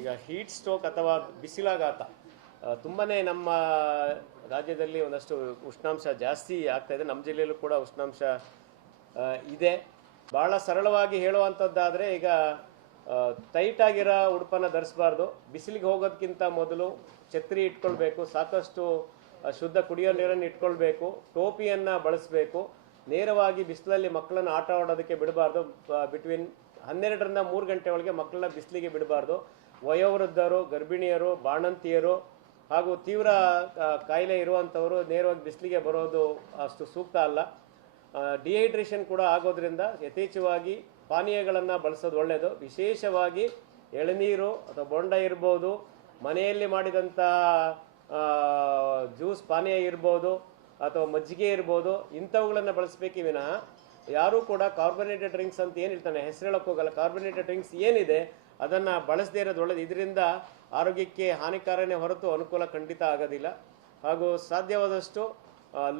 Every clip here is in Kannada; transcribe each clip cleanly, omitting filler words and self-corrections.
ಈಗ ಹೀಟ್ ಸ್ಟ್ರೋಕ್ ಅಥವಾ ಬಿಸಿಲಾಘಾತ ತುಂಬಾ ನಮ್ಮ ರಾಜ್ಯದಲ್ಲಿ ಒಂದಷ್ಟು ಉಷ್ಣಾಂಶ ಜಾಸ್ತಿ ಆಗ್ತಾ ಇದೆ. ನಮ್ಮ ಜಿಲ್ಲೆಯಲ್ಲೂ ಕೂಡ ಉಷ್ಣಾಂಶ ಇದೆ. ಭಾಳ ಸರಳವಾಗಿ ಹೇಳುವಂಥದ್ದಾದರೆ ಈಗ ಟೈಟ್ ಆಗಿರೋ ಉಡುಪನ್ನು ಧರಿಸಬಾರ್ದು. ಬಿಸಿಲಿಗೆ ಹೋಗೋದಕ್ಕಿಂತ ಮೊದಲು ಛತ್ರಿ ಇಟ್ಕೊಳ್ಬೇಕು, ಸಾಕಷ್ಟು ಶುದ್ಧ ಕುಡಿಯೋ ನೀರನ್ನು ಇಟ್ಕೊಳ್ಬೇಕು, ಟೋಪಿಯನ್ನು ಬಳಸಬೇಕು. ನೇರವಾಗಿ ಬಿಸಿಲಲ್ಲಿ ಮಕ್ಕಳನ್ನು ಆಟ ಆಡೋದಕ್ಕೆ ಬಿಡಬಾರ್ದು. ಬಿಟ್ವೀನ್ 12ರಿಂದ 3 ಗಂಟೆ ಒಳಗೆ ಮಕ್ಕಳನ್ನ ಬಿಸಿಲಿಗೆ ಬಿಡಬಾರ್ದು. ವಯೋವೃದ್ಧರು, ಗರ್ಭಿಣಿಯರು, ಬಾಣಂತಿಯರು ಹಾಗೂ ತೀವ್ರ ಕಾಯಿಲೆ ಇರುವಂಥವರು ನೇರವಾಗಿ ಬಿಸಿಲಿಗೆ ಬರೋದು ಅಷ್ಟು ಸೂಕ್ತ ಅಲ್ಲ. ಡಿಹೈಡ್ರೇಷನ್ ಕೂಡ ಆಗೋದ್ರಿಂದ ಯಥೇಚ್ಛವಾಗಿ ಪಾನೀಯಗಳನ್ನು ಬಳಸೋದು ಒಳ್ಳೆಯದು. ವಿಶೇಷವಾಗಿ ಎಳನೀರು ಅಥವಾ ಬೊಂಡ ಇರ್ಬೋದು, ಮನೆಯಲ್ಲಿ ಮಾಡಿದಂಥ ಜ್ಯೂಸ್ ಪಾನೀಯ ಇರ್ಬೋದು ಅಥವಾ ಮಜ್ಜಿಗೆ ಇರ್ಬೋದು, ಇಂಥವುಗಳನ್ನು ಬಳಸಬೇಕೇ ವಿನಃ ಯಾರೂ ಕೂಡ ಕಾರ್ಬೊನೇಟೆಡ್ ಡ್ರಿಂಕ್ಸ್ ಅಂತ ಏನಿರ್ತಾನೆ ಹೆಸರು ಹೇಳೋಕ್ಕೆ ಹೋಗಲ್ಲ. ಕಾರ್ಬೊನೇಟೆಡ್ ಡ್ರಿಂಕ್ಸ್ ಏನಿದೆ ಅದನ್ನು ಬಳಸದೇ ಇರೋದು ಒಳ್ಳೆಯದು. ಇದರಿಂದ ಆರೋಗ್ಯಕ್ಕೆ ಹಾನಿಕಾರನೇ ಹೊರತು ಅನುಕೂಲ ಖಂಡಿತ ಆಗೋದಿಲ್ಲ. ಹಾಗೂ ಸಾಧ್ಯವಾದಷ್ಟು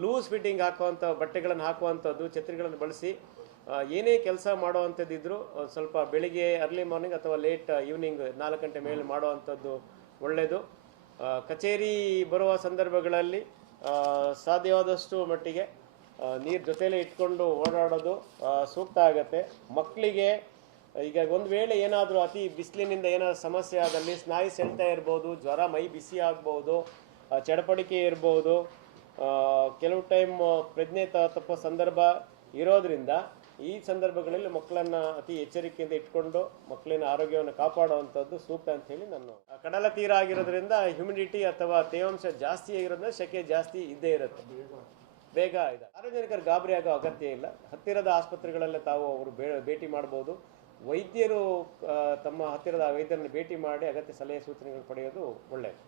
ಲೂಸ್ ಫಿಟ್ಟಿಂಗ್ ಹಾಕುವಂಥ ಬಟ್ಟೆಗಳನ್ನು ಹಾಕುವಂಥದ್ದು, ಛತ್ರಿಗಳನ್ನು ಬಳಸಿ ಏನೇ ಕೆಲಸ ಮಾಡುವಂಥದ್ದಿದ್ದರೂ ಸ್ವಲ್ಪ ಬೆಳಿಗ್ಗೆ ಅರ್ಲಿ ಮಾರ್ನಿಂಗ್ ಅಥವಾ ಲೇಟ್ ಈವ್ನಿಂಗ್ 4 ಗಂಟೆ ಮೇಲೆ ಮಾಡುವಂಥದ್ದು ಒಳ್ಳೆಯದು. ಕಚೇರಿ ಬರುವ ಸಂದರ್ಭಗಳಲ್ಲಿ ಸಾಧ್ಯವಾದಷ್ಟು ಮಟ್ಟಿಗೆ ನೀರು ಜೊತೆಲೇ ಇಟ್ಕೊಂಡು ಓಡಾಡೋದು ಸೂಕ್ತ ಆಗುತ್ತೆ. ಮಕ್ಕಳಿಗೆ ಈಗ ಒಂದು ವೇಳೆ ಏನಾದರೂ ಅತಿ ಬಿಸಿಲಿನಿಂದ ಏನಾದರೂ ಸಮಸ್ಯೆ ಆದಲ್ಲಿ ಸ್ನಾಯು ಸೆಳೆತ ಇರ್ಬೋದು, ಜ್ವರ, ಮೈ ಬಿಸಿ ಆಗ್ಬೋದು, ಚಡಪಡಿಕೆ ಇರ್ಬೋದು, ಕೆಲವು ಟೈಮ್ ಪ್ರಜ್ಞೆ ತಪ್ಪೋ ಸಂದರ್ಭ ಇರೋದರಿಂದ ಈ ಸಂದರ್ಭಗಳಲ್ಲಿ ಮಕ್ಕಳನ್ನು ಅತಿ ಎಚ್ಚರಿಕೆಯಿಂದ ಇಟ್ಕೊಂಡು ಮಕ್ಕಳಿನ ಆರೋಗ್ಯವನ್ನು ಕಾಪಾಡುವಂಥದ್ದು ಸೂಕ್ತ ಅಂಥೇಳಿ ನಾನು. ಕಡಲ ತೀರ ಆಗಿರೋದ್ರಿಂದ ಹ್ಯುಮಿಡಿಟಿ ಅಥವಾ ತೇವಾಂಶ ಜಾಸ್ತಿ ಆಗಿರೋದ್ರಿಂದ ಸೆಕೆ ಜಾಸ್ತಿ ಇದ್ದೇ ಇರುತ್ತೆ, ಬೇಗ ಇದೆ. ಸಾರ್ವಜನಿಕರು ಗಾಬರಿ ಆಗೋ ಅಗತ್ಯ ಇಲ್ಲ. ಹತ್ತಿರದ ಆಸ್ಪತ್ರೆಗಳಲ್ಲೇ ತಾವು ಅವರು ಭೇಟಿ ಮಾಡ್ಬೋದು. ವೈದ್ಯರು ತಮ್ಮ ಹತ್ತಿರದ ವೈದ್ಯರನ್ನು ಭೇಟಿ ಮಾಡಿ ಅಗತ್ಯ ಸಲಹೆ ಸೂಚನೆಗಳು ಪಡೆಯೋದು ಒಳ್ಳೆಯದು.